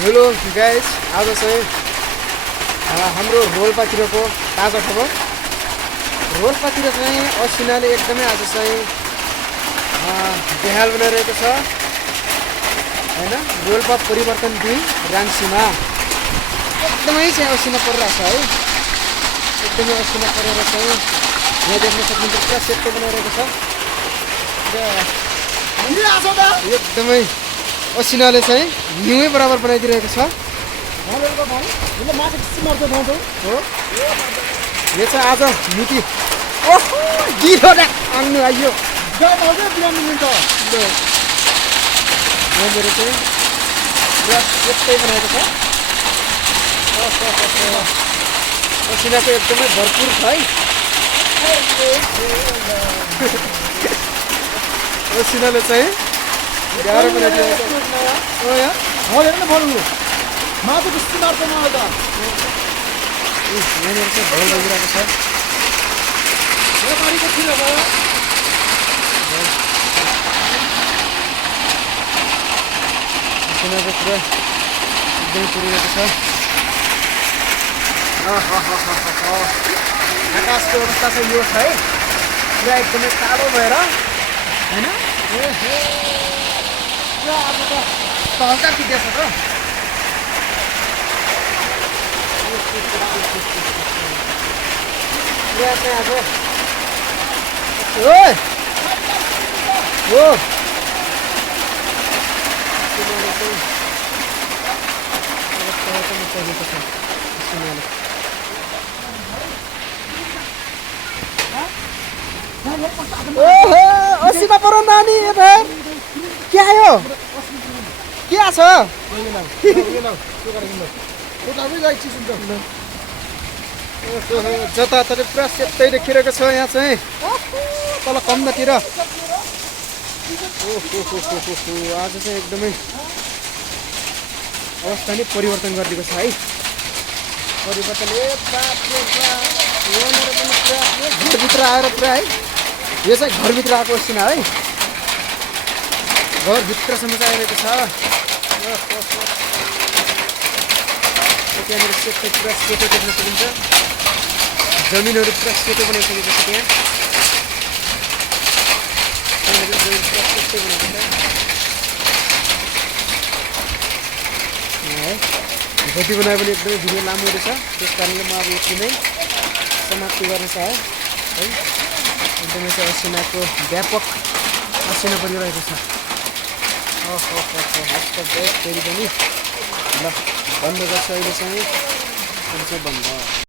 Hello guys, आज चाहिँ हाम्रो रोल्पातिरको ताजा खबर। रोल्पातिर चाहिँ असिनाले एकदमै आज चाहिँ बेहाल बनाइरहेको छ हैन। रोल्पा परिवर्तन 2 राङ्सीमा एकदमै चाहिँ असिना परिरहेको छ है। एकदमै असिना परेर चाहिँ यहाँ देख्न सक्नुहुन्छ पुरा सेतो बनाइरहेको छ। एकदमै असिनाले चाहिँ हिउँै बराबर बनाइदिरहेको छ। हो यो चाहिँ आज मिति गिरो आउनु आइयो मेरो चाहिँ पुरा यस्तै बनाएको छ। असिनाको एकदमै भरपुर छ है। असिनाले चाहिँ गाह्रो बनाइदिएको छ। हो यहाँ माथि बेसी मार्दैन होला यहाँनिर चाहिँ भल भइरहेको छ। नेपालीको थियो अब असिनाको पुरा एकदमै परिरहेको छ। आकाशको अवस्था चाहिँ यो छ है, पुरा एकदमै कालो भएर होइन। आज त हल्का पिटेछ त। पुरा चाहिँ आज ओइ हो ओहो असिना परो नानी यता क्या आयो क्या छ जताततै पुरा सेतै देखिरहेको छ। यहाँ चाहिँ तल कम्दातिर आज चाहिँ एकदमै अवस्था नै परिवर्तन गरिदिएको छ है। परिवर्तन यहाँनिर पनि पुरा घरभित्र आएर पुरा है। यो चाहिँ घरभित्र आएको असिना है, घरभित्रसम्म चाहिँ आइरहेको छ। त्यहाँनिर सेतो पुरा सेतो देख्न सकिन्छ। जमिनहरू पुरा सेतो बनाइसकेको छ। त्यहाँनिर जमिन पुरा सेतो बनाएको छ है। जति बनायो भने एकदमै भिडियो लामो रहेछ, त्यस कारणले म अब यति नै समाप्ति गर्न चाहेँ है। एकदमै चाहिँ असिनाको व्यापक असिना परिरहेको छ। फेरि पनि ल बन्द गर्छ अहिले चाहिँ बन्द।